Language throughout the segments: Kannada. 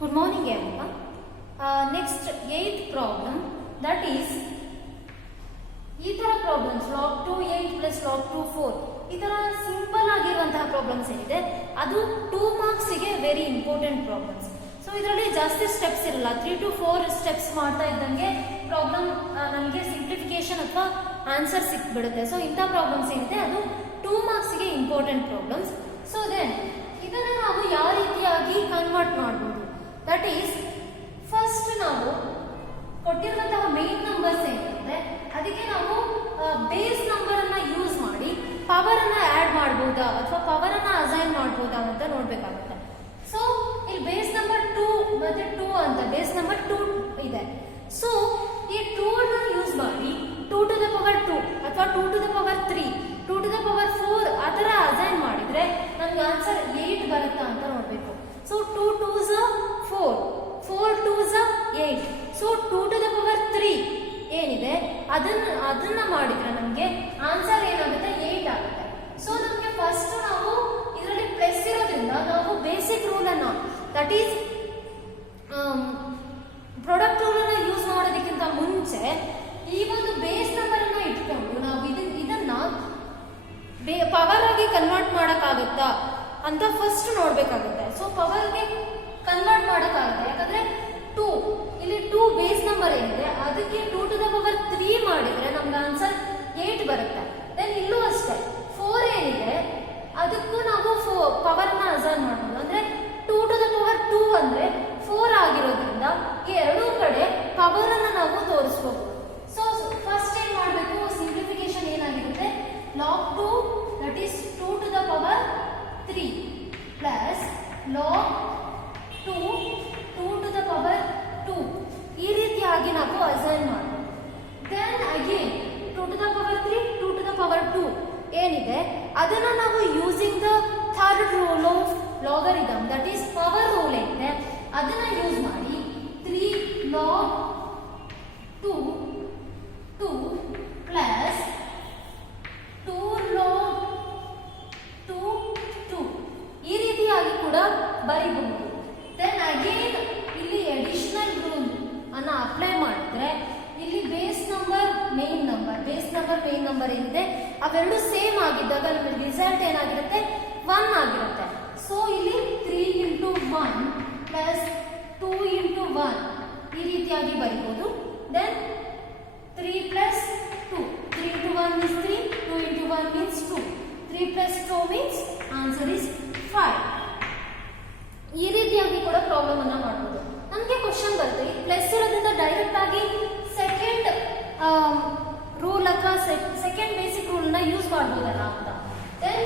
Good morning everyone. Next 8th problem, that is ಈ ತರ ಪ್ರಾಬ್ಲಮ್ಸ್ log 2 8 plus log 2 4 ಈ ತರ ಸಿಂಪಲ್ ಆಗಿರುವಂತಹ ಪ್ರಾಬ್ಲಮ್ಸ್ ಏನಿದೆ ಅದು 2 ಮಾರ್ಕ್ಸ್ ಗೆ ವೆರಿ ಇಂಪಾರ್ಟೆಂಟ್ ಪ್ರಾಬ್ಲಮ್ಸ್. ಸೊ ಇದರಲ್ಲಿ ಜಾಸ್ತಿ ಸ್ಟೆಪ್ಸ್ ಇರಲ್ಲ, 3 to 4 ಸ್ಟೆಪ್ಸ್ ಮಾಡ್ತಾ ಇದ್ದಂಗೆ ಪ್ರಾಬ್ಲಮ್ ನಮಗೆ ಸಿಂಪ್ಲಿಫಿಕೇಶನ್ ಅಥವಾ ಆನ್ಸರ್ ಸಿಕ್ಬಿಡುತ್ತೆ. ಸೊ ಇಂಥ ಪ್ರಾಬ್ಲಮ್ಸ್ ಏನಿದೆ ಅದು 2 ಮಾರ್ಕ್ಸ್ ಗೆ ಇಂಪಾರ್ಟೆಂಟ್ ಪ್ರಾಬ್ಲಮ್ಸ್. ಸೊ ದೆನ್ ಇದನ್ನ ನಾವು ಯಾವ ರೀತಿಯಾಗಿ ಕನ್ವರ್ಟ್ ಮಾಡಬಹುದು, ದಟ್ ಈಸ್ ಫಸ್ಟ್ ನಾವು ಕೊಟ್ಟಿರುವಂತಹ ಮೇನ್ ನಂಬರ್ಸ್ ಏನಿರುತ್ತೆ ಅದಕ್ಕೆ ನಾವು ಬೇಸ್ ನಂಬರ್ ಅನ್ನ ಯೂಸ್ ಮಾಡಿ ಪವರ್ ಅನ್ನ ಆಡ್ ಮಾಡಬಹುದಾ ಅಥವಾ ಪವರ್ ಅನ್ನ ಅಸೈನ್ ಮಾಡಬಹುದಾ ಅಂತ ನೋಡ್ಬೇಕಾಗುತ್ತೆ. ಸೊ ಇಲ್ಲಿ ಬೇಸ್ ನಂಬರ್ 2 ಮತ್ತೆ 2 ಅಂತ ಬೇಸ್ ನಂಬರ್ 2 ಇದೆ. ಸೊ ಈ 2 ಅನ್ನ ಯೂಸ್ ಮಾಡಿ 2 to the power 2 ಅಥವಾ 2 to the power 3 2 to the power 4 ಆ ತರ ಅಸೈನ್ ಮಾಡಿದ್ರೆ ನಮ್ಗೆ ಆನ್ಸರ್ 8 ಬರುತ್ತಾ ಅಂತ ನೋಡ್ಬೇಕು. So 2 2s 4 4 2s 8. So 2 to the power 3 ಏನಿದೆ ಅದನ್ನ ಮಾಡಿದ್ರೆ ನಮಗೆ ಆನ್ಸರ್ ಏನಾಗುತ್ತೆ 8 ಆಗುತ್ತೆ. ಸೊ ನಮಗೆ ಫಸ್ಟ್ ನಾವು ಇದರಲ್ಲಿ ಪ್ಲಸ್ ಇರೋದ್ರಿಂದ ನಾವು ಬೇಸಿಕ್ ರೂಲ್ ಅನ್ನ ದಟ್ ಈಸ್ ಪ್ರಾಡಕ್ಟ್ ರೂಲ್ ಅನ್ನ ಯೂಸ್ ಮಾಡೋದಕ್ಕಿಂತ ಮುಂಚೆ ಈ ಒಂದು ಬೇಸ್ ನಂಬರ್ ಅನ್ನ ಇಟ್ಕೊಂಡು ನಾವು ಇದನ್ನ ಪವರ್ ಆಗಿ ಕನ್ವರ್ಟ್ ಮಾಡಕ್ಕಾಗುತ್ತಾ ಅಂತ ಫಸ್ಟ್ ನೋಡ್ಬೇಕಾಗುತ್ತೆ. ಸೊ ಪವರ್ಗೆ ಕನ್ವರ್ಟ್ ಮಾಡಕ್ಕಾಗುತ್ತೆ, ಯಾಕಂದ್ರೆ 2 ಇಲ್ಲಿ 2 ಬೇಸ್ ನಂಬರ್ ಏನಿದೆ ಅದಕ್ಕೆ 2 to the power 3 ಮಾಡಿದ್ರೆ ನಮ್ಗೆ ಆನ್ಸರ್ 8 ಬರುತ್ತೆ. ದೆನ್ ಇಲ್ಲೂ ಅಷ್ಟೇ 4 ಏನಿದೆ ಅದಕ್ಕೂ ನಾವು ಪವರ್ ನ ಅಸೈನ್ ಮಾಡಬಹುದು. ಅಂದ್ರೆ 2 to the power 2 ಅಂದ್ರೆ 4 ಆಗಿರೋದ್ರಿಂದ ಈ ಎರಡೂ ಕಡೆ ಪವರ್ ಅನ್ನ ನಾವು ತೋರಿಸಬಹುದು. ಸೊ ಫಸ್ಟ್ ಏನ್ ಮಾಡಬೇಕು, ಸಿಂಪ್ಲಿಫಿಕೇಶನ್ ಏನಾಗಿರುತ್ತೆ, log 2 that is 2 to the power 3 plus log 2 2 to the power 2 ಈ ರೀತಿಯಾಗಿ ನಾವು ಅಸೈನ್ ಮಾಡಬಹುದು. Then again 2 to the power 3 2 to the power 2 ಏನಿದೆ ಅದನ್ನ ನಾವು using the third rule of logarithm that is power rule ಏನಿದೆ ಅದನ್ನ ಯೂಸ್ ಮಾಡಿ 3 log 2 2 ಪ್ಲಸ್ 2 log 2 2 ಈ ರೀತಿಯಾಗಿ ಕೂಡ ಬರೀಬಹುದು. ದೆನ್ ಅಗೇನ್ ಇಲ್ಲಿ ಅಡಿಷನಲ್ ರೂಲ್ ಅನ್ನ ಅಪ್ಲೈ ಮಾಡಿದ್ರೆ ಇಲ್ಲಿ ಬೇಸ್ ನಂಬರ್ ಮೇನ್ ನಂಬರ್ ಏನಿದೆ ಅವೆರಡು ಸೇಮ್ ಆಗಿದ್ದಾಗ ನಮ್ಮ ರಿಸಲ್ಟ್ ಏನಾಗಿರುತ್ತೆ 1 ಆಗಿರುತ್ತೆ. ಸೊ ಇಲ್ಲಿ 3 into 1 ಪ್ಲಸ್ 2 into 1 ಈ ರೀತಿಯಾಗಿ ಬರೀಬಹುದು. Then 3 plus 2 3 into 1 is 3 2 into 1 means 2 3 plus 2 means answer is 5. ಈ ರೀತಿಯಾಗಿ ಕೂಡ ಪ್ರಾಬ್ಲಮ್ ಅನ್ನ ಮಾಡಬಹುದು. ನಮಗೆ ಕ್ವಶನ್ ಬರುತ್ತೆ ಪ್ಲಸ್ ಇರೋದ್ರಿಂದ ಡೈರೆಕ್ಟ್ ಆಗಿ ಸೆಕೆಂಡ್ ರೂಲ್ ಅಥವಾ ಸೆಕೆಂಡ್ ಬೇಸಿಕ್ ರೂಲ್ ನ ಯೂಸ್ ಮಾಡಬಹುದಲ್ಲ ಅಂತ. ದೆನ್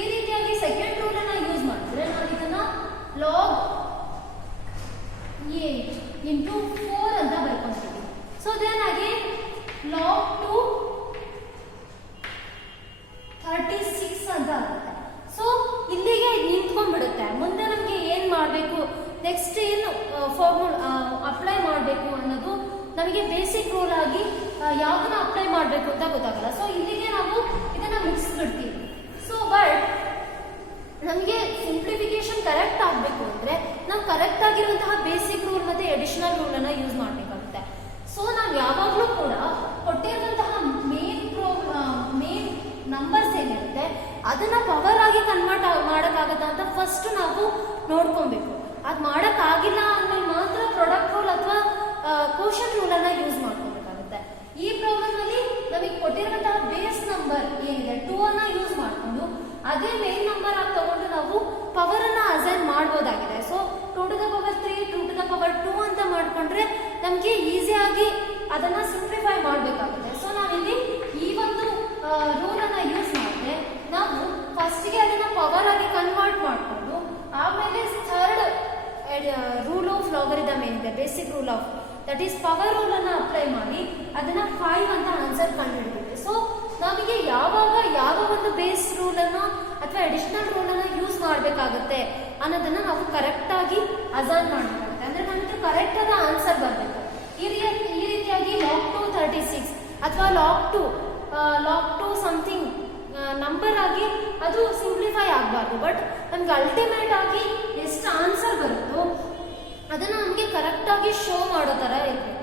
ಈ ರೀತಿಯಾಗಿ ಸೆಕೆಂಡ್ ರೂಲ್ ಅನ್ನ ಯೂಸ್ ಮಾಡಿದ್ರೆ ನಾವು ಇದನ್ನ log 8 into 4 ಅಂತ ಬರ್ಕೊಂತೀವಿ. ಸೊ ದೆನ್ ಅಗೇನ್ log 2 36 ಅಂತ ಆಗುತ್ತೆ. ಸೊ ಇಲ್ಲಿಗೆ ನಿಂತ್ಕೊಂಡ್ಬಿಡುತ್ತೆ. ಮುಂದೆ ನಮಗೆ ಏನ್ ಮಾಡಬೇಕು, ನೆಕ್ಸ್ಟ್ ಏನು ಫಾರ್ಮುಲಾ ಅಪ್ಲೈ ಮಾಡಬೇಕು ಅನ್ನೋದು ನಮಗೆ ಬೇಸಿಕ್ ರೂಲ್ ಆಗಿ ಯಾವ್ದನ್ನ ಅಪ್ಲೈ ಮಾಡಬೇಕು ಅಂತ ಗೊತ್ತಾಗಲ್ಲ. ಸೊ ಇಲ್ಲಿಗೆ ನಾವು ಇದನ್ನ ಮಿಕ್ಸ್ ಬಿಡ್ತೀವಿ. ಸೊ ಬಟ್ ನಮಗೆ ಸಿಂಪ್ಲಿಫಿಕೇಶನ್ ಕರೆಕ್ಟ್ ಆಗಬೇಕು ಅಂದ್ರೆ ನಾವು ಕರೆಕ್ಟ್ ಆಗಿರುವಂತಹ ಬೇಸಿಕ್ ರೂಲ್ ಮತ್ತೆ ಅಡಿಷನಲ್ ರೂಲ್ ಅನ್ನ ಯೂಸ್ ಮಾಡಬೇಕಾಗುತ್ತೆ. ಸೊ ನಾವು ಯಾವಾಗಲೂ ಕೂಡ ಕೊಟ್ಟಿರುವಂತಹ ಮೇನ್ ನಂಬರ್ಸ್ ಏನಿರುತ್ತೆ ಅದನ್ನ ಪವರ್ ಆಗಿ ಕನ್ವರ್ಟ್ ಮಾಡಕ್ಕಾಗತ್ತಾ ಅಂತ ಫಸ್ಟ್ ನಾವು ನೋಡ್ಕೊಬೇಕು. ಅದ್ ಮಾಡಕ್ಕಾಗಿಲ್ಲ ಅಂದ್ಮೇಲೆ ಮಾತ್ರ ಪ್ರಾಡಕ್ಟ್ ರೂಲ್ ಅಥವಾ ಕೋಶನ್ ರೂಲ್ ಅನ್ನ ಯೂಸ್ ಮಾಡ್ಕೋಬೇಕಾಗುತ್ತೆ. ಈ ಪ್ರಾಬ್ಲಮ್ ಅಲ್ಲಿ ನಮಗೆ ಕೊಟ್ಟಿರುವಂತಹ ಬೇಸ್ ನಂಬರ್ ಏನಿದೆ 2 ಅನ್ನ ಯೂಸ್ ಮಾಡ್ಕೊಂಡು ಅದೇ ಮೇನ್ ನಂಬರ್ ಆಗಿ ತಗೊಂಡು ನಾವು ಪವರ್ ಅನ್ನ ಅಸೈನ್ ಮಾಡಬಹುದಾಗಿದೆ. So 2 to the power 3 2 to the power 2 ಅಂತ ಮಾಡ್ಕೊಂಡ್ರೆ ನಮ್ಗೆ ಈಸಿಯಾಗಿ ಅದನ್ನ ಸಿಂಪ್ಲಿಫೈ ಮಾಡಬೇಕಾಗುತ್ತೆ. ಸೊ ನಾವಿಲ್ಲಿ ಈ ಒಂದು ರೂಲ್ ಅನ್ನ ಯೂಸ್ ಮಾಡಿದ್ರೆ ನಾವು ಫಸ್ಟ್ ಗೆ ಅದನ್ನ ಪವರ್ ಆಗಿ ಕನ್ವರ್ಟ್ ಮಾಡ್ಕೊಂಡು ಆಮೇಲೆ ಥರ್ಡ್ ರೂಲ್ ಆಫ್ ಲಾಗರಿಥಮ್ ಏನಿದೆ basic rule of that is power rule ಅನ್ನ ಅಪ್ಲೈ ಮಾಡಿ ಅದನ್ನ 5 ಅಂತ ಆನ್ಸರ್ ಕಂಡುಹಿಡಿತೀವಿ. ಸೊ ನಮಗೆ ಯಾವಾಗ ಯಾವ ಒಂದು ಬೇಸ್ ರೂಲ್ ಅನ್ನ ಅಥವಾ ಅಡಿಷನಲ್ ರೂಲ್ ಅನ್ನ ಯೂಸ್ ಮಾಡಬೇಕಾಗುತ್ತೆ ಅನ್ನೋದನ್ನ ನಾವು ಕರೆಕ್ಟ್ ಆಗಿ ಅಸೈನ್ ಮಾಡಬೇಕಾಗುತ್ತೆ. ಅಂದ್ರೆ ನಮಗೆ ಕರೆಕ್ಟ್ ಆದ ಆನ್ಸರ್ ಬರಬೇಕು. ಈ ರೀತಿಯಾಗಿ log 2 36 ಅಥವಾ log 2 ಸಮಥಿಂಗ್ ನಂಬರ್ ಆಗಿ ಅದು ಸಿಂಪ್ಲಿಫೈ ಆಗಬಾರ್ದು. ಬಟ್ ನಮ್ಗೆ ಅಲ್ಟಿಮೇಟ್ ಆಗಿ ಎಷ್ಟು ಆನ್ಸರ್ ಬರುತ್ತೋ ಅದನ್ನು ನಮಗೆ ಕರೆಕ್ಟಾಗಿ ಶೋ ಮಾಡೋ ಥರ ಇರಬೇಕು.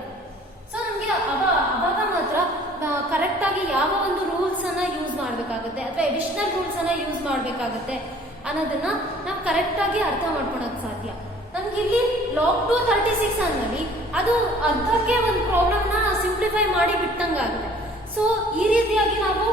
ಸೊ ನಮಗೆ ಅವಾಗ ಮಾತ್ರ ಕರೆಕ್ಟಾಗಿ ಯಾವ ಒಂದು ರೂಲ್ಸನ್ನು ಯೂಸ್ ಮಾಡಬೇಕಾಗುತ್ತೆ ಅಥವಾ ಎಡಿಷನಲ್ ರೂಲ್ಸನ್ನು ಯೂಸ್ ಮಾಡಬೇಕಾಗುತ್ತೆ ಅನ್ನೋದನ್ನ ನಾವು ಕರೆಕ್ಟಾಗಿ ಅರ್ಥ ಮಾಡ್ಕೊಳಕ್ಕೆ ಸಾಧ್ಯ. ನಮ್ಗೆ ಇಲ್ಲಿ ಲಾಗ್ 236 ಅಂದಲ್ಲಿ ಅದು ಅರ್ಧಕ್ಕೆ ಒಂದು ಪ್ರಾಬ್ಲಮ್ನ ಸಿಂಪ್ಲಿಫೈ ಮಾಡಿ ಬಿಟ್ಟಂಗಾಗಿದೆ. ಸೊ ಈ ರೀತಿಯಾಗಿ ನಾವು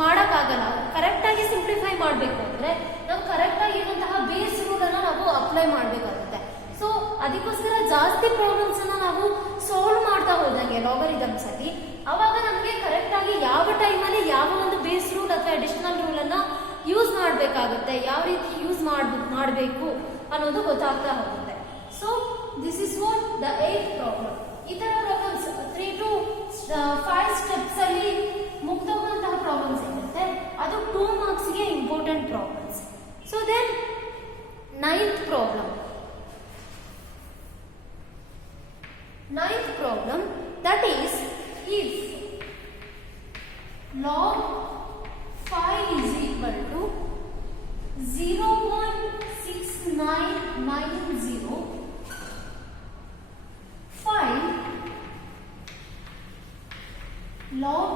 ಮಾಡೋಕ್ಕಾಗಲ್ಲ. ಕರೆಕ್ಟಾಗಿ ಸಿಂಪ್ಲಿಫೈ ಮಾಡಬೇಕು ಅಂದರೆ ನಾವು ಕರೆಕ್ಟಾಗಿ ಇರುವಂತಹ ಬೇಸ್ ರೂಲನ್ನು ನಾವು ಅಪ್ಲೈ ಮಾಡಬೇಕಾಗುತ್ತೆ. ಸೊ ಅದಕ್ಕೋಸ್ಕರ ಜಾಸ್ತಿ ಪ್ರಾಬ್ಲಮ್ಸನ್ನು ನಾವು ಸಾಲ್ವ್ ಮಾಡ್ತಾ ಹೋದಂಗೆ ಲಾಗರಿದಮ್ಸ್ ಅಲ್ಲಿ ಅವಾಗ ನಮಗೆ ಕರೆಕ್ಟಾಗಿ ಯಾವ ಟೈಮಲ್ಲಿ ಯಾವ ಒಂದು ಬೇಸ್ ರೂಲ್ ಅಥವಾ ಅಡಿಷನಲ್ ರೂಲನ್ನು ಯೂಸ್ ಮಾಡಬೇಕಾಗುತ್ತೆ, ಯಾವ ರೀತಿ ಯೂಸ್ ಮಾಡಬೇಕು ಅನ್ನೋದು ಗೊತ್ತಾಗ್ತಾ ಹೋಗುತ್ತೆ. So this is what the 8th problem. ಈ ತರ ಪ್ರಾಬ್ಲಮ್ಸ್ 3 to 5 ಸ್ಟೆಪ್ಸ್ ಅಲ್ಲಿ ಮುಗ್ದೋಗುವಂತಹ ಪ್ರಾಬ್ಲಮ್ಸ್ ಇರುತ್ತೆ. ಅದು 2 ಮಾರ್ಕ್ಸ್ಗೆ important problems. So then 9th problem. 9th problem that is if log 5 is equal to 0.6990, find log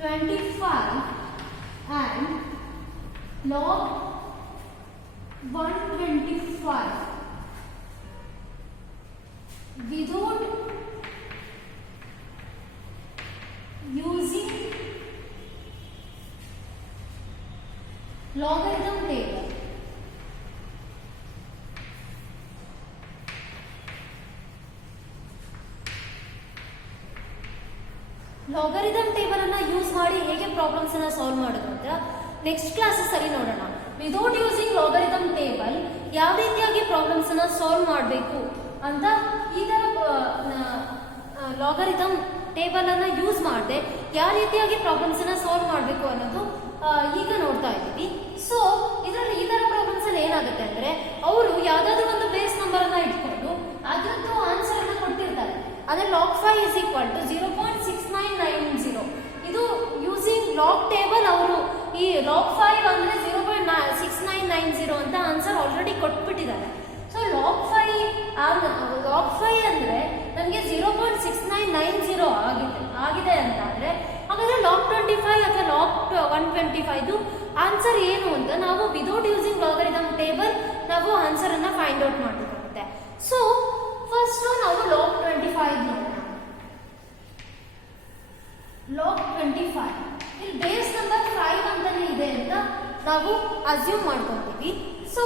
25 and log 125 without using logarithm table. Logarithm table ಅನ್ನ ಯೂಸ್ ಮಾಡಿ ಹೇಗೆ ಪ್ರಾಬ್ಲಮ್ಸ್ ಅನ್ನ ಸಾಲ್ವ್ ಮಾಡೋದು ಅಂತ ನೆಕ್ಸ್ಟ್ ಕ್ಲಾಸಸ್ ಅಲ್ಲಿ ನೋಡೋಣ. ವಿದೌಟ್ ಯೂಸಿಂಗ್ ಲಾಗರಿದಮ್ ಟೇಬಲ್ ಯಾವ ರೀತಿಯಾಗಿ ಪ್ರಾಬ್ಲಮ್ಸ್ ಅನ್ನ ಸಾಲ್ವ್ ಮಾಡಬೇಕು ಅಂತ ಈ ತರ ಲಾಗರಿದಮ್ ಟೇಬಲ್ ಅನ್ನ ಯೂಸ್ ಮಾಡದೆ ಯಾವ ರೀತಿಯಾಗಿ ಪ್ರಾಬ್ಲಮ್ಸ್ ಅನ್ನ ಸಾಲ್ವ್ ಮಾಡಬೇಕು ಅನ್ನೋದು ಈಗ ನೋಡ್ತಾ ಇದ್ದೀವಿ. ಸೊ ಇದರಲ್ಲಿ ಈ ತರ ಪ್ರಾಬ್ಲಮ್ಸ್ ಅಲ್ಲಿ ಏನಾಗುತ್ತೆ ಅಂದ್ರೆ ಅವರು ಯಾವ್ದಾದ್ರು ಒಂದು ಬೇಸ್ ನಂಬರ್ ಅನ್ನ ಇಟ್ಕೊಂಡು ಅದ್ರದ್ದು ಆನ್ಸರ್ ಅನ್ನ ಕೊಟ್ಟಿರ್ತಾರೆ. ಅಂದ್ರೆ log 5 is equal to 0.6990. ಇದು ಯೂಸಿಂಗ್ ಲಾಗ್ ಟೇಬಲ್ ಅವರು ಈ log 5 ಅಂದ್ರೆ 0.6990 ಅಂತ ಆನ್ಸರ್ ಆಲ್ರೆಡಿ ಕೊಟ್ಬಿಟ್ಟಿದ್ದಾರೆ. ಸೊ log 5 ಅಂದ್ರೆ ನನಗೆ 0.6990 ಆಗಿದೆ ಅಂತ ಅಂದ್ರೆ ಹಾಗಾದ್ರೆ log 25 ಅಥವಾ log 125 ಆನ್ಸರ್ ಏನು ಅಂತ ನಾವು ವಿದೌಟ್ ಯೂಸಿಂಗ್ ಲಾಗರಿದಮ್ ಟೇಬಲ್ ನಾವು ಆನ್ಸರ್ ಅನ್ನ ಫೈಂಡ್ ಔಟ್ ಮಾಡಬೇಕಾಗುತ್ತೆ. ಸೊ ಫಸ್ಟ್ ನಾವು log 25 ನೋಡೋಣ. log 25 ಇಲ್ಲಿ ಬೇಸ್ ನಂಬರ್ 5 ಅಂತಾನೆ ಇದೆ ಅಂತ ನಾವು ಅಸ್ಯೂಮ್ ಮಾಡ್ಕೊಂತೀವಿ. ಸೊ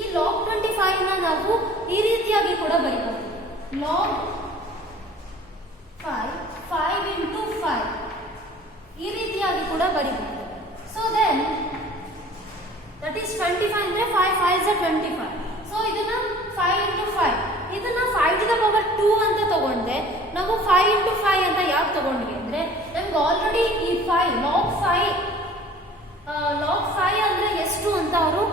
ಈ log 25 ನ ನಾವು ಈ ರೀತಿಯಾಗಿ ಕೂಡ ಬರೀಬಹುದು. log 5 into 5 ಈ ರೀತಿಯಾಗಿ ಕೂಡ ಬರೀಬಹುದು. ಸೊ ದೆನ್ ದಟ್ ಈಸ್ 25 ಅಂದ್ರೆ 5 5s are 25. ಸೊ ಇದನ್ನ 5 into 5 ಇದನ್ನ 5 to the power 2 ಅಂತ ತಗೊಂಡೆ. ನಾವು 5 into 5 ಅಂತ ಯಾಕೆ ತಗೊಂಡ್ವಿ ಅಂದ್ರೆ ನಮ್ಗೆ ಆಲ್ರೆಡಿ ಈ 5 log 5 ಅಂದ್ರೆ ಎಷ್ಟು ಅಂತ ಅವರು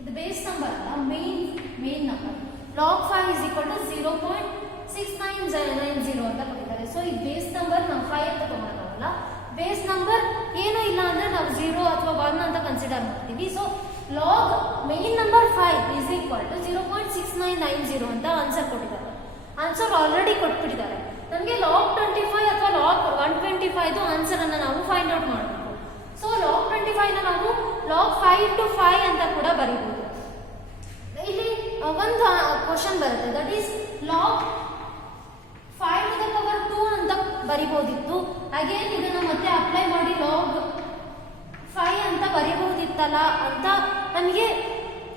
ಇದು ಬೇಸ್ ನಂಬರ್ ಅಲ್ಲ, main number. log 5 is equal to 0.6990 ಅಂತ ಕೊಟ್ಟಿದ್ದಾರೆ. ಸೊ ಈ ಬೇಸ್ ನಂಬರ್ ನಾವು 5 ಅಂತ ತಗೊಳ್ಳೋಲ್ಲ. ಬೇಸ್ ನಂಬರ್ ಏನು ಇಲ್ಲ ಅಂದ್ರೆ ನಾವು 0 ಅಥವಾ 1 ಅಂತ ಕನ್ಸಿಡರ್ ಮಾಡ್ತೀವಿ. So log main number 5 is equal to 0.6990 ಅಂತ ಆನ್ಸರ್ ಕೊಟ್ಟಿದ್ದಾರೆ. ಆನ್ಸರ್ ಆಲ್ರೆಡಿ ಕೊಟ್ಬಿಟ್ಟಿದ್ದಾರೆ. ನಮಗೆ log 25 ಅಥವಾ log 125 ಆನ್ಸರ್ ಅನ್ನ ನಾವು ಫೈಂಡ್ ಔಟ್ ಮಾಡಬೇಕು. ಸೊ log 25 ನ ನಾವು log 5 into 5 ಅಂತ ಕೂಡ ಬರೀಬಹುದು. ಇಲ್ಲಿ ಒಂದು ಕ್ವಶನ್ ಬರುತ್ತೆ, that is log 5 to the power 2 ಅಂತ ಬರಿಬಹುದಿತ್ತು. ಅಗೇನ್ ಇದನ್ನ ಮತ್ತೆ ಅಪ್ಲೈ ಮಾಡಿ log 5 ಅಂತ ಬರಿಬಹುದಿತ್ತಲ್ಲ ಅಂತ ನಮಗೆ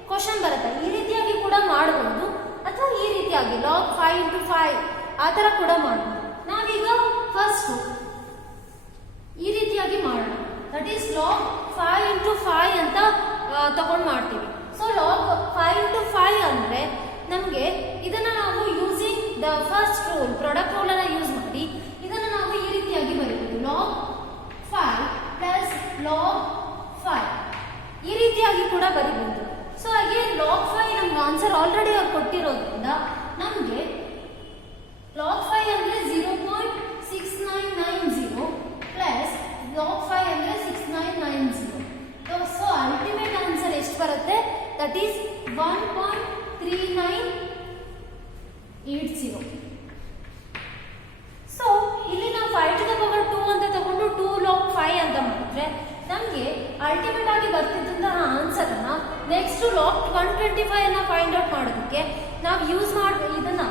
ಕ್ವಶನ್ ಬರುತ್ತೆ. ಈ ರೀತಿಯಾಗಿ ಕೂಡ ಮಾಡಬಹುದು ಅಥವಾ ಈ ರೀತಿಯಾಗಿ log 5 into 5 ಆ ತರ ಕೂಡ ಮಾಡಬಹುದು. ನಾವೀಗ ಫಸ್ಟ್ ಈ ರೀತಿಯಾಗಿ ಮಾಡೋಣ. ದಟ್ ಈಸ್ log 5 into 5 ಅಂತ ತಗೊಂಡು ಮಾಡ್ತೀವಿ. ಸೊ log 5 into 5 ಅಂದ್ರೆ ನಮಗೆ ಇದನ್ನ ನಾವು using the first rule product rule ಅನ್ನ ಯೂಸ್ ಮಾಡಿ ಇದನ್ನ ನಾವು ಈ ರೀತಿಯಾಗಿ ಬರೀಬಹುದು. log 5 plus log 5 ಈ ರೀತಿಯಾಗಿ ಕೂಡ ಬರೀಬಹುದು. ಸೊ ಅಗೇನ್ log 5 ನಮ್ಗೆ ಆನ್ಸರ್ ಆಲ್ರೆಡಿ ಅವ್ರು ಕೊಟ್ಟಿರೋದ್ರಿಂದ ನಮಗೆ log 5 ಅಂದ್ರೆ 0.6990 ಪ್ಲಸ್ log 5 ಅಂದ್ರೆ 6990. So ultimate answer that is 1.3980. So ಇಲ್ಲಿ ನಾವು 5 to the power 2 ಅಂತ ತಗೊಂಡು 2 log 5 ಅಂತ ಮಾಡಿದ್ರೆ ನಮಗೆ ಅಲ್ಟಿಮೇಟ್ ಆಗಿ ಬರ್ತಿದ್ದಂತಹ ಆನ್ಸರ್ ಅನ್ನ ನೆಕ್ಸ್ಟ್ log 125 ಅನ್ನ ಫೈಂಡ್ ಔಟ್ ಮಾಡೋದಕ್ಕೆ ನಾವು ಯೂಸ್ ಮಾಡಿ ಇದನ್ನ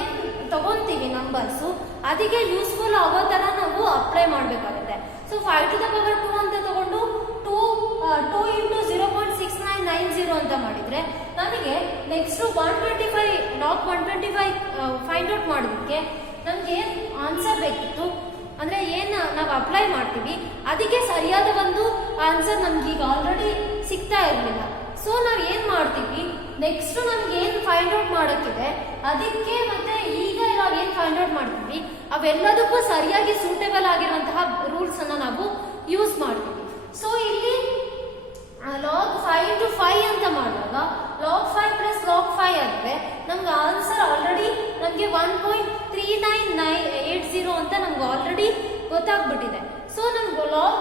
ಏನು ತಗೊಂತೀವಿ ನಂಬರ್ಸು ಅದಕ್ಕೆ ಯೂಸ್ಫುಲ್ ಆಗೋ ತರ ನಾವು ಅಪ್ಲೈ ಮಾಡಬೇಕಾಗುತ್ತೆ. ಸೊ 5 to the power 2 ಅಂತ ತಗೊಂಡು 2 into 0.6990 ಅಂತ ಮಾಡಿದ್ರೆ ನಮಗೆ ನೆಕ್ಸ್ಟ್ 125 log 125 ಫೈಂಡ್ ಔಟ್ ಮಾಡೋದಕ್ಕೆ ನಮ್ಗೆ ಏನು ಆನ್ಸರ್ ಬೇಕಿತ್ತು ಅಂದ್ರೆ ಏನು ನಾವು ಅಪ್ಲೈ ಮಾಡ್ತೀವಿ ಅದಕ್ಕೆ ಸರಿಯಾದ ಒಂದು ಆನ್ಸರ್ ನಮ್ಗೆ ಈಗ ಆಲ್ರೆಡಿ ಸಿಗ್ತಾ ಇರಲಿಲ್ಲ. ಸೊ ನಾವು ಏನು ಮಾಡ್ತೀವಿ ನೆಕ್ಸ್ಟ್ ನಮ್ಗೆ ಏನು ಫೈಂಡ್ ಔಟ್ ಮಾಡೋಕ್ಕಿದೆ ಅದಕ್ಕೆ ಮತ್ತೆ ಈಗ ನಾವು ಏನು ಫೈಂಡ್ ಔಟ್ ಮಾಡ್ತೀವಿ ಅವೆಲ್ಲದಕ್ಕೂ ಸರಿಯಾಗಿ ಸೂಟೇಬಲ್ ಆಗಿರುವಂತಹ ರೂಲ್ಸ್ ಅನ್ನ ನಾವು ಯೂಸ್ ಮಾಡ್ತೀವಿ. ಸೊ ಇಲ್ಲಿ log 5 into 5 ಅಂತ ಮಾಡಿದಾಗ log 5 plus log 5 ಅಂದ್ರೆ ನಮ್ಗೆ ಆನ್ಸರ್ ಆಲ್ರೆಡಿ ನಮಗೆ 1.3980 ಅಂತ ನಮ್ಗೆ ಆಲ್ರೆಡಿ ಗೊತ್ತಾಗ್ಬಿಟ್ಟಿದೆ. ಸೊ ನಮ್ಗೆ log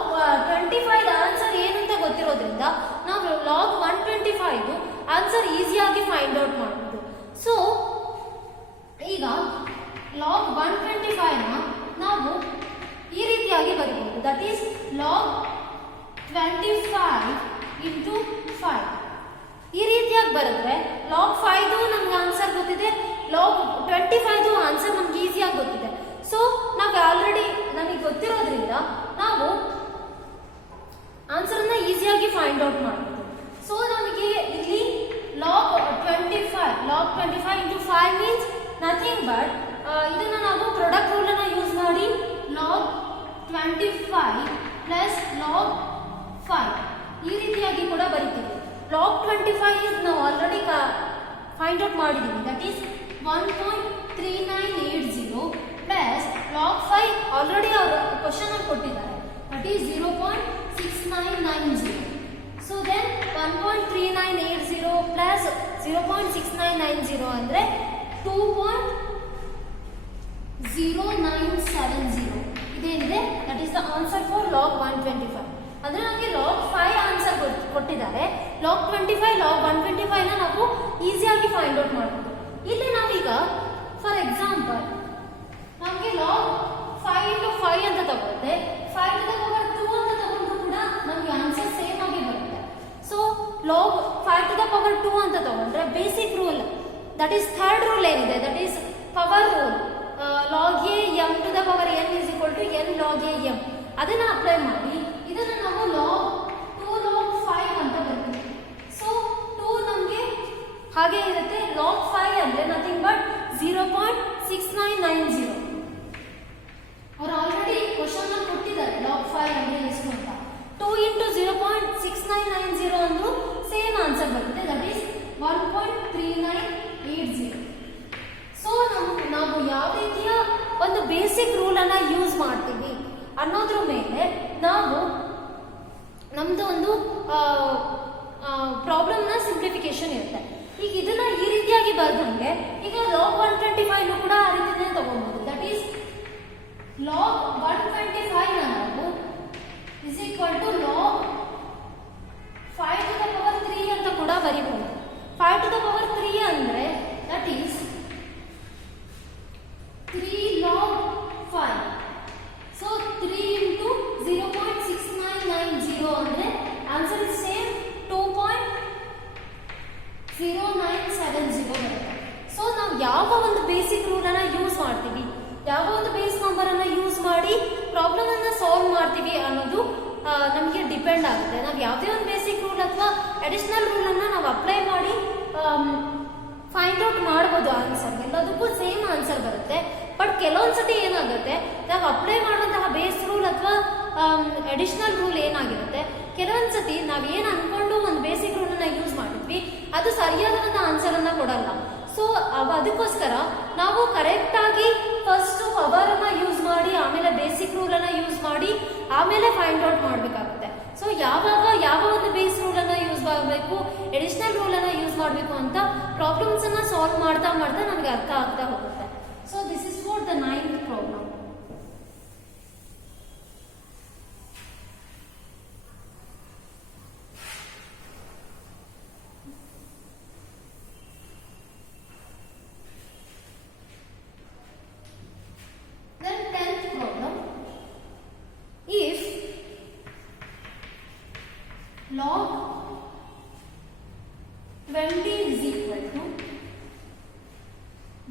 25 ಆನ್ಸರ್ ಏನು ಅಂತ ಗೊತ್ತಿರೋದ್ರಿಂದ ನಾವು log 125 ಆನ್ಸರ್ ಈಸಿಯಾಗಿ ಫೈಂಡ್ ಔಟ್ ಮಾಡ್ಬೋದು. ಸೊ ಈಗ log 125 ನ ನಾವು ಈ ರೀತಿಯಾಗಿ ಬರೀಬಹುದು. That is log 25 into 5. ಈ ರೀತಿಯಾಗಿ ಬರೆದ್ರೆ log 5 ನಮ್ಗೆ ಆನ್ಸರ್ ಗೊತ್ತಿದೆ, log 25 ಆನ್ಸರ್ ನಮ್ಗೆ ಈಸಿಯಾಗಿ ಗೊತ್ತಿದೆ. ಸೊ ನಾವು ಆಲ್ರೆಡಿ ನಮಗೆ ಗೊತ್ತಿರೋದ್ರಿಂದ ನಾವು ಆನ್ಸರ್ ಅನ್ನ ಈಸಿಯಾಗಿ ಫೈಂಡ್ ಔಟ್ ಮಾಡಬಹುದು. ಸೊ ನಮಗೆ ಇಲ್ಲಿ log 25 into 5 means nothing but ಇದನ್ನ ನಾವು ಪ್ರಾಡಕ್ಟ್ ರೂಲ್ ಅನ್ನ ಯೂಸ್ ಮಾಡಿ log 25 plus log 5 ಈ ರೀತಿಯಾಗಿ ಕೂಡ ಬರೀತೀವಿ. log 25 ನಾವು ಆಲ್ರೆಡಿ ಫೈಂಡ್ ಔಟ್ ಮಾಡಿದೀವಿ. That is 1.3980 plus log 5 already ಅವರು ಕ್ವಶನ್ ಅಲ್ಲಿ ಕೊಟ್ಟಿದ್ದಾರೆ. That is 0.6990. So then 1.3980 plus 0.6990 ಅಂದ್ರೆ 2.0970 ಇದೇನಿದೆ that is the answer for log 125. ಅಂದ್ರೆ ನಮಗೆ log 5 ಆನ್ಸರ್ ಕೊಟ್ಟಿದ್ದಾರೆ. log 25 log 125 ನ ನಾವು ಈಸಿಯಾಗಿ ಫೈಂಡ್ ಔಟ್ ಮಾಡಬಹುದು. ಇಲ್ಲಿ ನಾವೀಗ ಫಾರ್ ಎಕ್ಸಾಂಪಲ್ ನಮಗೆ log 5 into 5 ಅಂತ ತಗೊಂಡ್ರೆ 5 to the power 2 ಅಂತ ತಗೊಂಡ್ರು ಕೂಡ ನಮಗೆ ಆನ್ಸರ್ ಸೇಮ್ ಆಗಿ ಬರುತ್ತೆ. So log 5 to the power 2 ಅಂತ ತಗೊಂಡ್ರೆ basic rule that is third rule ಏನಿದೆ that is power rule log a m to the power n is equal to n log a m ಅದನ್ನ ಅಪ್ಲೈ ಮಾಡಿ ಇದನ್ನ ನಾವು log 5 ಅಂತ ಬರ್ತೀವಿ. ಸೊ 2 ನಮಗೆ ಹಾಗೆ ಇರುತ್ತೆ. log 5 ಅಂದ್ರೆ ನಥಿಂಗ್ ಬಟ್ 0.6990. ಅವರು ಆಲ್ರೆಡಿ ಕ್ವಶನ್ ಅಲ್ಲಿ ಕೊಟ್ಟಿದ್ದಾರೆ log 5 ಅಂದ್ರೆ ಎಷ್ಟು ಅಂತ. 2 into 0.6990 ಅಂದ್ರೂ ಸೇಮ್ ಆನ್ಸರ್ ಬರುತ್ತೆ. That is 1.3980. ಸೊ ನಾವು ಯಾವ ರೀತಿಯ ಒಂದು ಬೇಸಿಕ್ ರೂಲ್ ಅನ್ನ ಯೂಸ್ ಮಾಡ್ತೀವಿ ಅನ್ನೋದ್ರ ಮೇಲೆ ನಾವು ನಮ್ದು ಒಂದು ಪ್ರಾಬ್ಲಮ್ ನ ಸಿಂಪ್ಲಿಫಿಕೇಶನ್ ಇರುತ್ತೆ. ಈಗ ಇದನ್ನ ಈ ರೀತಿಯಾಗಿ ಬರ್ದಂಗೆ ಈಗ log 125 ಕೂಡ ಆ ರೀತಿನೇ ತಗೊಬಹುದು. ದಟ್ ಈಸ್ log 125 ನಾವು is equal to log 5 to the power 3 ಅಂತ ಕೂಡ ಬರೀಬಹುದು. 5 to the power 3 ಅಂದ್ರೆ that is 3 log 5. So 3 into 0.6990 ಅಂದ್ರೆ ಆನ್ಸರ್ ಇಸ್ ಸೇಮ್ 2.0970 ಬರುತ್ತೆ. ಸೊ ನಾವು ಯಾವ ಒಂದು ಬೇಸಿಕ್ ರೂಲ್ ಅನ್ನ ಯೂಸ್ ಮಾಡ್ತೀವಿ, ಯಾವ ಒಂದು ಬೇಸ್ ನಂಬರ್ ಅನ್ನ ಯೂಸ್ ಮಾಡಿ ಪ್ರಾಬ್ಲಮ್ ಅನ್ನ ಸಾಲ್ವ್ ಮಾಡ್ತೀವಿ ಅನ್ನೋದು ನಮಗೆ ಡಿಪೆಂಡ್ ಆಗುತ್ತೆ. ನಾವು ಯಾವುದೇ ಒಂದು ಬೇಸಿಕ್ ರೂಲ್ ಅಥವಾ ಅಡಿಷನಲ್ ರೂಲ್ ಅನ್ನ ನಾವು ಅಪ್ಲೈ ಮಾಡಿ ಫೈಂಡ್ ಔಟ್ ಮಾಡ್ಬೋದು ಆನ್ಸರ್. ಎಲ್ಲದಕ್ಕೂ ಸೇಮ್ ಆನ್ಸರ್ ಬರುತ್ತೆ. ಬಟ್ ಕೆಲವೊಂದ್ಸತಿ ಏನಾಗುತ್ತೆ ನಾವು ಅಪ್ಲೈ ಮಾಡುವಂತಹ ಬೇಸ್ ರೂಲ್ ಅಥವಾ ಅಡಿಷನಲ್ ರೂಲ್ ಏನಾಗಿರುತ್ತೆ ಕೆಲವೊಂದ್ಸತಿ ನಾವು ಏನು ಅನ್ಕೊಂಡು ಒಂದು ಬೇಸಿಕ್ ರೂಲ್ ಅನ್ನ ಯೂಸ್ ಮಾಡಿದ್ವಿ ಅದು ಸರಿಯಾದ ಒಂದು ಆನ್ಸರ್ ಅನ್ನ ಕೊಡಲ್ಲ. ಸೊ ಅದಕ್ಕೋಸ್ಕರ ನಾವು ಕರೆಕ್ಟ್ ಆಗಿ ಫಸ್ಟ್ ಪವರ್ ಅನ್ನ ಯೂಸ್ ಮಾಡಿ ಆಮೇಲೆ ಬೇಸಿಕ್ ರೂಲ್ ಅನ್ನ ಯೂಸ್ ಮಾಡಿ ಆಮೇಲೆ ಫೈಂಡ್ ಔಟ್ ಮಾಡಬೇಕಾಗುತ್ತೆ. ಸೊ ಯಾವಾಗ ಯಾವ ಒಂದು ಬೇಸ್ ರೂಲ್ ಅನ್ನ ಯೂಸ್ ಮಾಡಬೇಕು ಎಡಿಷನಲ್ ರೂಲ್ ಅನ್ನ ಯೂಸ್ ಮಾಡಬೇಕು ಅಂತ ಪ್ರಾಬ್ಲಮ್ಸ್ ಅನ್ನ ಸಾಲ್ವ್ ಮಾಡ್ತಾ ನಮಗೆ ಅರ್ಥ ಆಗ್ತಾ ಹೋಗುತ್ತೆ. So this is for the 9th problem. log 20 is equal to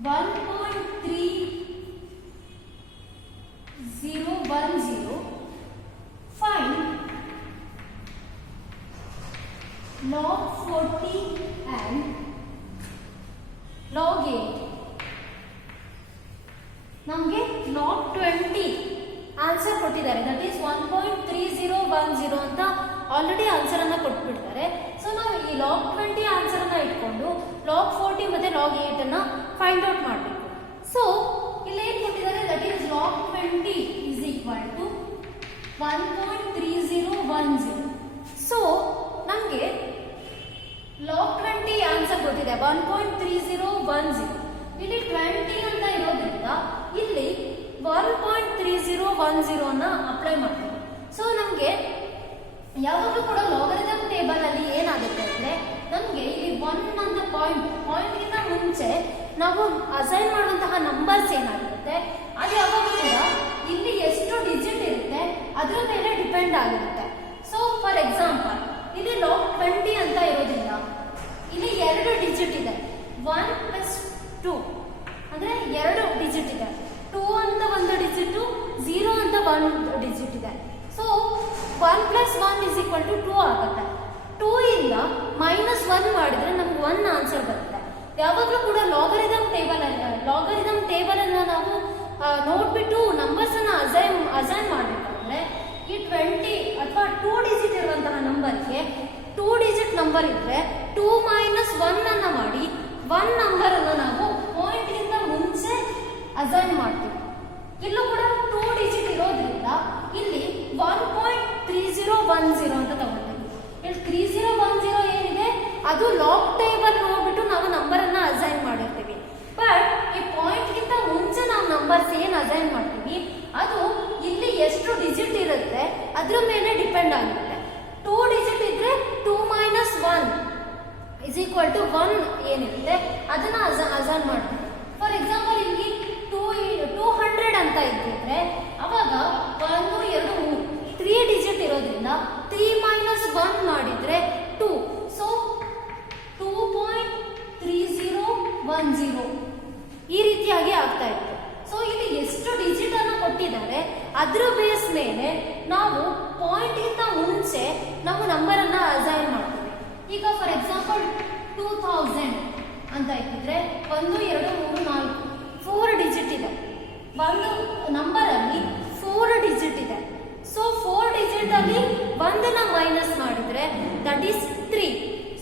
1.3010. Find log 40 and log 8. ನಮಗೆ log 20 ಆನ್ಸರ್ ಕೊಟ್ಟಿದ್ದಾರೆ, ದಟ್ ಈಸ್ 1.3010 ಅಂತ ಆಲ್ರೆಡಿ ಆನ್ಸರ್ ಅನ್ನ ಕೊಟ್ಬಿಡ್ತಾರೆ. ಸೊ ನಾವು ಈ log 20 ಆನ್ಸರ್ ಅನ್ನ ಇಟ್ಕೊಂಡು log 40 ಮತ್ತೆ log 8 ಅನ್ನ ಫೈಂಡ್ ಔಟ್ ಮಾಡಬೇಕು. ಸೊ ಇಲ್ಲಿ ಏನು ಕೊಟ್ಟಿದ್ದಾರೆ, that is log 20 is equal to 1.3010. So ನಮಗೆ log 20 ಆನ್ಸರ್ ಗೊತ್ತಿದೆ 1.3010. ಇಲ್ಲಿ 20 ಅಂತ ಇರೋದ್ರಿಂದ ಇಲ್ಲಿ 1.3010 ಅನ್ನ ಅಪ್ಲೈ ಮಾಡ್ತೀವಿ. ಸೊ ನಮಗೆ ಯಾವಾಗಲೂ ಕೂಡ ಲಾಗರಿಥಮ್ ಟೇಬಲ್ ಅಲ್ಲಿ ಏನಾಗುತ್ತೆ ಅಂದ್ರೆ ನಮಗೆ ಇಲ್ಲಿ 1 ಅಂತ ಪಾಯಿಂಟ್ಗಿಂತ ಮುಂಚೆ ನಾವು ಅಸೈನ್ ಮಾಡುವಂತಹ ನಂಬರ್ಸ್ ಏನಾಗಿರುತ್ತೆ ಅದು ಯಾವಾಗಲೂ ಕೂಡ ಇಲ್ಲಿ ಎಷ್ಟು ಡಿಜಿಟ್ ಇರುತ್ತೆ ಅದರ ಮೇಲೆ ಡಿಪೆಂಡ್ ಆಗಿರುತ್ತೆ. ಸೊ ಫಾರ್ ಎಕ್ಸಾಂಪಲ್ ಇಲ್ಲಿ log 20 ಅಂತ ಇರೋದ್ರಿಂದ ಇಲ್ಲಿ 2 ಡಿಜಿಟ್ ಇದೆ, 1 + 2 ಅಂದ್ರೆ 2 ಡಿಜಿಟ್ ಇದೆ, 2 ಅಂತ ಒಂದು ಡಿಜಿಟ್, 0 ಅಂತ ಒಂದು ಡಿಜಿಟ್ ಇದೆ. ಸೊ 1 + 1 = 2 ಆಗುತ್ತೆ. 2 ಇಂದ -1 ಮಾಡಿದ್ರೆ ನಮ್ಗೆ 1 ಆನ್ಸರ್ ಬರುತ್ತೆ. ಯಾವಾಗಲೂ ಕೂಡ ಲಾಗರಿಥಮ್ ಟೇಬಲ್ ಅನ್ನ ನಾವು ನೋಡ್ಬಿಟ್ಟು ನಂಬರ್ಸ್ ಅನ್ನ ಅಸೈನ್ ಮಾಡಬೇಕಂದ್ರೆ ಈ 20 ಅಥವಾ 2 ಡಿಜಿಟ್ ಇರುವಂತಹ ನಂಬರ್ಗೆ 2 ಡಿಜಿಟ್ ನಂಬರ್ ಇದ್ರೆ 2 - 1 ಅನ್ನ ಮಾಡಿ 1 ನಂಬರ್ ಅನ್ನ ನಾವು ಪಾಯಿಂಟ್ಗಿಂತ ಮುಂಚೆ ಅಸೈನ್ ಮಾಡ್ತೀವಿ. ಇಲ್ಲೂ ಕೂಡ 2 ಡಿಜಿಟ್ ಇರೋದ್ರಿಂದ ಇಲ್ಲಿ 1.3010 ಅಂತ ತಗೊಳ್ತೀವಿ. ಇಲ್ಲಿ 3010 ಏನಿದೆ ಅದು ಲಾಗ್ ಟೇಬಲ್ ನೋಡ್ಬಿಟ್ಟು ನಾವು ನಂಬರ್ ಅನ್ನ ಅಸೈನ್ ಮಾಡಿರ್ತೀವಿ. ಬಟ್ ಈ ಪಾಯಿಂಟ್ಗಿಂತ ಮುಂಚೆ ನಾವು ನಂಬರ್ಸ್ ಏನ್ ಅಸೈನ್ ಮಾಡ್ತೀವಿ ಅದು ಇಲ್ಲಿ ಎಷ್ಟು ಡಿಜಿಟ್ ಇರುತ್ತೆ ಅದ್ರ ಮೇಲೆ ಡಿಪೆಂಡ್ ಆಗುತ್ತೆ. 2 ಡಿಜಿಟ್ ಇದ್ರೆ 2 - 1 = 1 ಏನಿರುತ್ತೆ ಅದನ್ನ ಅಸೈನ್ ಮಾಡ್ತೀವಿ. ಫಾರ್ ಎಕ್ಸಾಂಪಲ್ ಇಲ್ಲಿ 200 ಅಂತ ಇದ್ದಿದ್ರೆ ಅವಾಗ 1 2 3 ಡಿಜಿಟ್ ಇರೋದ್ರಿಂದ 3 - 1 ಮಾಡಿದ್ರೆ 2. ಸೊ 2.3010 ಈ ರೀತಿಯಾಗಿ ಆಗ್ತಾ ಇತ್ತು. ಸೊ ಇಲ್ಲಿ ಎಷ್ಟು ಡಿಜಿಟ್ ಅನ್ನು ಕೊಟ್ಟಿದ್ದಾರೆ ಅದ್ರ ಬೇಸ್ ಮೇಲೆ ನಾವು ಪಾಯಿಂಟ್ಗಿಂತ ಮುಂಚೆ ನಾವು ನಂಬರ್ ಅನ್ನ ಅಸೈನ್ ಮಾಡ್ತೀವಿ. ಈಗ ಫಾರ್ ಎಕ್ಸಾಂಪಲ್ 2000 ಅಂತ ಇಟ್ಟಿದ್ರೆ 1 2 3 4 4 ಡಿಜಿಟ್ ಇದೆ. ಒಂದು ನಂಬರ್ ಅಲ್ಲಿ 4 ಡಿಜಿಟ್ ಇದೆ. ಸೊ 4 ಡಿಜಿಟ್ ಅಲ್ಲಿ 1 ಮೈನಸ್ ಮಾಡಿದ್ರೆ ದಟ್ ಈಸ್ 3.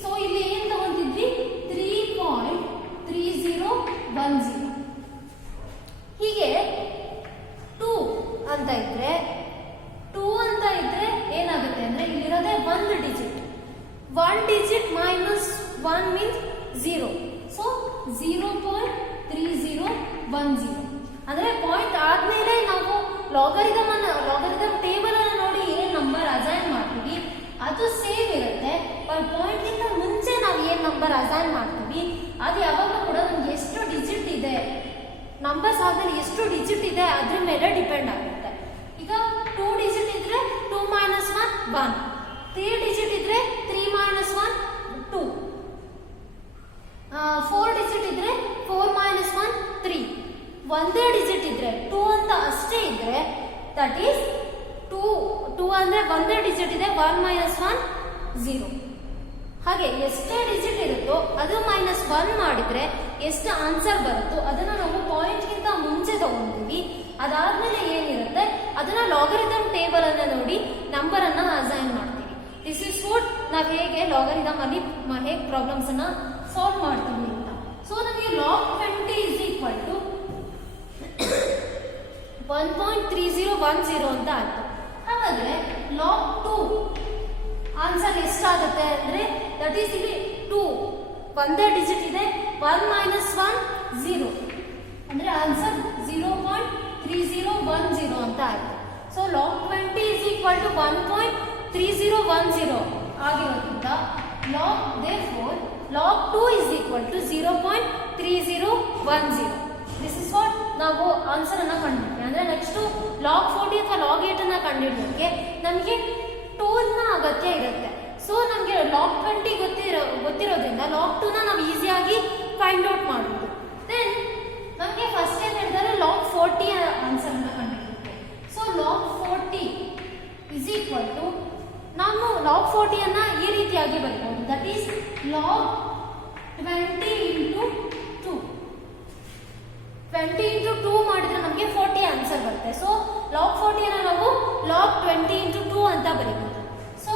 ಸೊ ಇಲ್ಲಿ ಏನ್ ತಗೊಂಡಿದ್ವಿ 3.3010. ಹೀಗೆ 2 ಅಂತ ಇದ್ರೆ ಏನಾಗುತ್ತೆ ಅಂದ್ರೆ ಇಲ್ಲಿರೋದೇ 1 ಡಿಜಿಟ್. 1 digit -1 means 0. ಸೊ 0.3010 ಅಂದ್ರೆ ಪಾಯಿಂಟ್ ಆದ್ಮೇಲೆ ನಾವು ಲಾಗರಿಥಮ್ ಟೇಬಲ್ ಅನ್ನು ನೋಡಿ ಏನ್ ನಂಬರ್ ಅಸೈನ್ ಮಾಡ್ತೀವಿ ಅದು ಸೇಮ್ ಇರುತ್ತೆ. ಬಟ್ ಪಾಯಿಂಟ್ ಗಿಂತ ಮುಂಚೆ ನಾವು ಏನ್ ನಂಬರ್ ಅಸೈನ್ ಮಾಡ್ತೀವಿ ಅದು ಯಾವಾಗಲೂ ಕೂಡ ನಮ್ಗೆ ಎಷ್ಟು ಡಿಜಿಟ್ ಇದೆ ನಂಬರ್ಸ್ ಆದ್ಮೇಲೆ ಎಷ್ಟು ಡಿಜಿಟ್ ಇದೆ ಅದ್ರ ಮೇಲೆ ಡಿಪೆಂಡ್ ಆಗುತ್ತೆ. ಈಗ 2 ಡಿಜಿಟ್ ಇದ್ರೆ 2 - 1 1, 3 ಡಿಜಿಟ್ ಇದ್ರೆ 3 - 1 2, 4 ಡಿಜಿಟ್ ಇದ್ರೆ 4 - 1 3. ಒಂದೇ ಡಿಜಿಟ್ ಇದ್ರೆ 2 ಅಂತ ಅಷ್ಟೇ ಇದ್ರೆ ದಟ್ ಈಸ್ 2 ಅಂದ್ರೆ ಒಂದೇ ಡಿಜಿಟ್ ಇದೆ 1 - 1 0. ಹಾಗೆ ಎಷ್ಟೇ ಡಿಜಿಟ್ ಇರುತ್ತೋ ಅದು -1 ಮಾಡಿದ್ರೆ ಎಷ್ಟು ಆನ್ಸರ್ ಬರುತ್ತೋ ಅದನ್ನ ನಾವು ಪಾಯಿಂಟ್ಗಿಂತ ಮುಂಚೆ ತಗೊಂತೀವಿ. ಅದಾದ್ಮೇಲೆ ಏನಿರುತ್ತೆ ಅದನ್ನ ಲಾಗರಿಥಮ್ ಟೇಬಲ್ ಅನ್ನ ನೋಡಿ ನಂಬರ್ ಅನ್ನ ಅಸೈನ್ ಮಾಡ್ತೀವಿ. ದಿಸ್ ಇಸ್ ವಾಟ್ ನಾವು ಹೇಗೆ ಲಾಗರಿಥಮ್ ಅಲ್ಲಿ ಹೇಗೆ ಪ್ರಾಬ್ಲಮ್ಸ್ ಅನ್ನ ಸಾಲ್ವ್ ಮಾಡ್ತೀವಿ ಅಂತ. ಸೊ ನಮಗೆ log 20 = 1.3010 ಅಂತ ಆಯ್ತು. ಹಾಗಾದ್ರೆ log 2 ಆನ್ಸರ್ ಎಷ್ಟಾಗುತ್ತೆ ಅಂದ್ರೆ ದಟ್ ಈಸ್ ಇಲ್ಲಿ 2 ಒಂದೇ ಡಿಜಿಟ್ ಇದೆ 1 - 1 0 ಅಂದ್ರೆ ಆನ್ಸರ್ 0.3010 ಅಂತ ಆಯ್ತು. ಸೊ log 20 = 1.3010 ಆಗಿರೋದ್ರಿಂದ log 2 = 0.3010. ದಿಸ್ ಇಸ್ ವಾಟ್ ನಾವು ಆನ್ಸರ್ ಅನ್ನ ಕಂಡುಹಿಡಿದ್ವಿ. ಅಂದ್ರೆ ನೆಕ್ಸ್ಟ್ log 40 ಅಥವಾ log 8 ಅನ್ನ ಕಂಡುಹಿಡಿಯೋಕೆ ನಮಗೆ 2 ನ ಅಗತ್ಯ ಇರುತ್ತೆ. ಸೊ ಸೊ ನಮಗೆ ಲಾಗ್ 20 ಗೊತ್ತಿರೋದ್ರಿಂದ ಲಾಗ್ 2 ನ ನಾವು ಈಸಿಯಾಗಿ ಫೈಂಡ್ ಔಟ್ ಮಾಡಬಹುದು. ದೆನ್ ನಮಗೆ ಫಸ್ಟ್ ಏನ್ ಹೇಳಿದರೆ ಲಾಗ್ 40 ಆನ್ಸರ್ ಅನ್ನು ಕಂಡುಹಿಡಿಯಬೇಕು. So log 40 is equal to, ನಾವು ಲಾಗ್ 40 ಅನ್ನ ಈ ರೀತಿಯಾಗಿ ಬರೀಬಹುದು. That is log 20 into 2. 20 into 2 ಮಾಡಿದ್ರೆ ನಮಗೆ 40 ಆನ್ಸರ್ ಬರುತ್ತೆ. ಸೊ ಲಾಗ್ 40 ಅನ್ನ ನಾವು ಲಾಗ್ 20 ಇಂಟು 2 ಅಂತ ಬರೀಬಹುದು. ಸೊ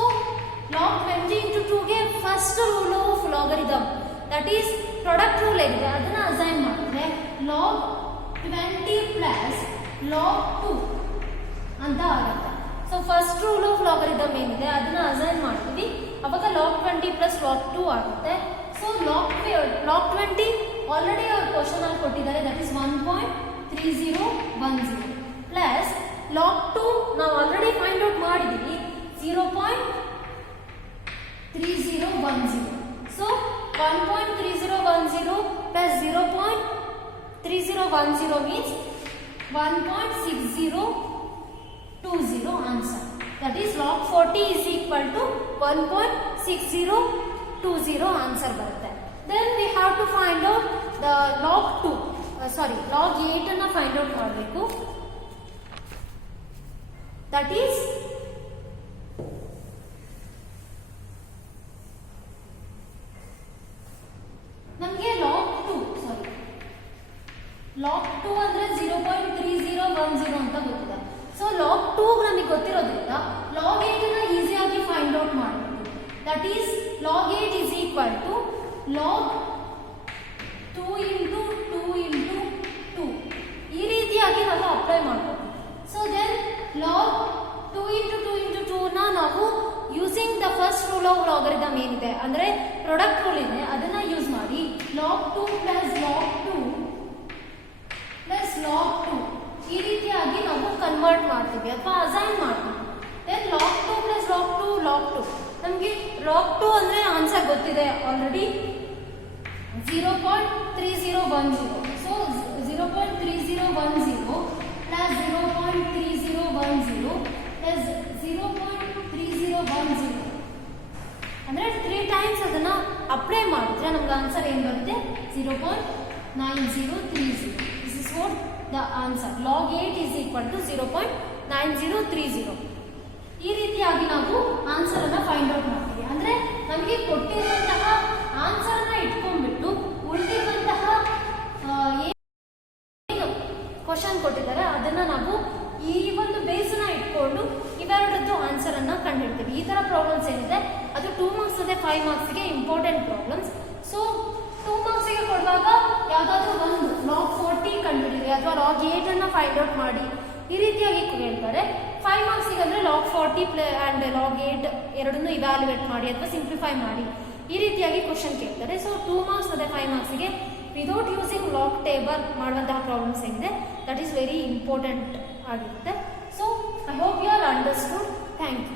ಲಾಗ್ 20 ಇಂಟು 2 ಗೆ first rule of logarithm, that is product rule ಏನಿದೆ ಅದನ್ನ ಅಸೈನ್ ಮಾಡಿದ್ರೆ ಲಾಗ್ 20 ಪ್ಲಸ್ ಲಾಗ್ 2 ಅಂತ ಆಗುತ್ತೆ. So first rule of logarithm ಏನಿದೆ ಅದನ್ನ ಅಸೈನ್ ಮಾಡ್ತೀವಿ, ಅವಾಗ ಲಾಗ್ 20 ಪ್ಲಸ್ ಲಾಗ್ 2 ಆಗುತ್ತೆ. ಸೊ ಲಾಗ್ 20 ಆಲ್ರೆಡಿ ಅವ್ರ ಕ್ವಶನ್ ಅಲ್ಲಿ ಕೊಟ್ಟಿದ್ದಾರೆ, ದಟ್ ಈಸ್ 1.3010 ಪ್ಲಸ್ ಲಾಗ್ 2 ನಾವು ಆಲ್ರೆಡಿ ಫೈಂಡ್ ಔಟ್ ಮಾಡಿದೀವಿ 0.3010. So 1.3010 plus 0.3010 means 1.6020 answer. That is log 40 is equal to 1.6020 answer ಬರುತ್ತೆ. Then we have to find out the log 8 ಅನ್ನ find out ಮಾಡಬೇಕು. That is ನಮಗೆ ಲಾಗ್ 2 ಅಂದ್ರೆ 0.3010 ಅಂತ ಗೊತ್ತಿದೆ. ಸೊ ಲಾಗ್ 2 ನಮಗೆ ಗೊತ್ತಿರೋದ್ರಿಂದ ಲಾಗ್ 8 ಅನ್ನ ಈಸಿಯಾಗಿ ಫೈಂಡ್ ಔಟ್ ಮಾಡಬಹುದು. That is log 8 is equal to log 2 into 2 into 2. ಈ ರೀತಿಯಾಗಿ ನಾವು ಅಪ್ಲೈ ಮಾಡಬಹುದು. So then log 2 into 2 into 2 ನ ನಾವು using the first rule of logarithm ಏನಿದೆ ಅಂದ್ರೆ ಪ್ರಾಡಕ್ಟ್ ರೂಲ್ ಇದೆ ಅದನ್ನ ಯೂಸ್ ಮಾಡಿ log 2 plus log 2 plus log 2 ಈ ರೀತಿಯಾಗಿ ನಾವು ಕನ್ವರ್ಟ್ ಮಾಡ್ತೀವಿ ಅಥವಾ ಅಸೈನ್ ಮಾಡ್ತೀವಿ. ದೆನ್ ಲಾಗ್ 2 ಪ್ಲಸ್ ಲಾಗ್ 2 ನಮಗೆ ಲಾಗ್ 2 ಅಂದ್ರೆ ಆನ್ಸರ್ ಗೊತ್ತಿದೆ ಆಲ್ರೆಡಿ 0.3010. ಸೊ 0.3010 ಪ್ಲಸ್ 0.3010 ಪ್ಲಸ್ 0.3010 ಅಂದ್ರೆ 3 ಟೈಮ್ಸ್ ಅದನ್ನ ಅಪ್ಲೈ ಮಾಡಿದ್ರೆ ನಮ್ಗೆ ಆನ್ಸರ್ ಏನ್ ಬರುತ್ತೆ 0.9030. This is what the answer. Log 8 is equal to 0.9030. ಈ ರೀತಿಯಾಗಿ ನಾವು ಆನ್ಸರ್ ಅನ್ನ ಫೈಂಡ್ ಔಟ್ ಮಾಡ್ತೀವಿ. ಅಂದ್ರೆ ನಮಗೆ ಕೊಟ್ಟಿರುವಂತಹ ಆನ್ಸರ್ ಅನ್ನ ಇಟ್ಕೊಂಡ್ಬಿಟ್ಟು ಉಳಿದಿರುವಂತಹ ಏನು ಕ್ವಶನ್ ಕೊಟ್ಟಿದ್ದಾರೆ ಅದನ್ನ ನಾವು ಈ ಒಂದು ಬೇಸ್ ನ ಇಟ್ಕೊಂಡು ಇವೆರಡದ್ದು ಆನ್ಸರ್ ಅನ್ನ ಕಂಡುಹಿಡ್ತೀವಿ. ಈ ತರ ಪ್ರಾಬ್ಲಮ್ಸ್ ಏನಿದೆ ಅದು 2 ಮಾರ್ಕ್ಸ್ ಇದೆ, 5 ಮಾರ್ಕ್ಸ್ ಗೆ ಇಂಪಾರ್ಟೆಂಟ್ ಪ್ರಾಬ್ಲಮ್ಸ್. ಸೊ 2 ಮಾರ್ಕ್ಸ್ ಗೆ ಕೊಡುವಾಗ ಯಾವ್ದಾದ್ರು ಒಂದು ಲಾಗ್ 40 ಕಂಡುಹಿಡಿರಿ ಅಥವಾ ಲಾಗ್ 8 ಅನ್ನ ಫೈಂಡ್ ಔಟ್ ಮಾಡಿ ಈ ರೀತಿಯಾಗಿ ಹೇಳ್ತಾರೆ. 5 ಮಾರ್ಕ್ಸ್ ಅಂದ್ರೆ ಲಾಗ್ 40 ಅಂಡ್ ಲಾಗ್ 8 ಎರಡನ್ನೂ ಇವ್ಯಾಲ್ಯೂಯೇಟ್ ಮಾಡಿ ಅಥವಾ ಸಿಂಪ್ಲಿಫೈ ಮಾಡಿ ಈ ರೀತಿಯಾಗಿ ಕ್ವಶನ್ ಕೇಳ್ತಾರೆ. ಸೊ 2 ಮಾರ್ಕ್ಸ್ ಅದೇ 5 ಮಾರ್ಕ್ಸ್ ಗೆ ವಿದೌಟ್ ಯೂಸಿಂಗ್ ಲಾಗ್ ಟೇಬಲ್ ಮಾಡುವಂತಹ ಪ್ರಾಬ್ಲಮ್ಸ್ ಏನಿದೆ ದಟ್ ಈಸ್ ವೆರಿ ಇಂಪಾರ್ಟೆಂಟ್ ಆಗಿರುತ್ತೆ. So I hope you are understood. Thank you.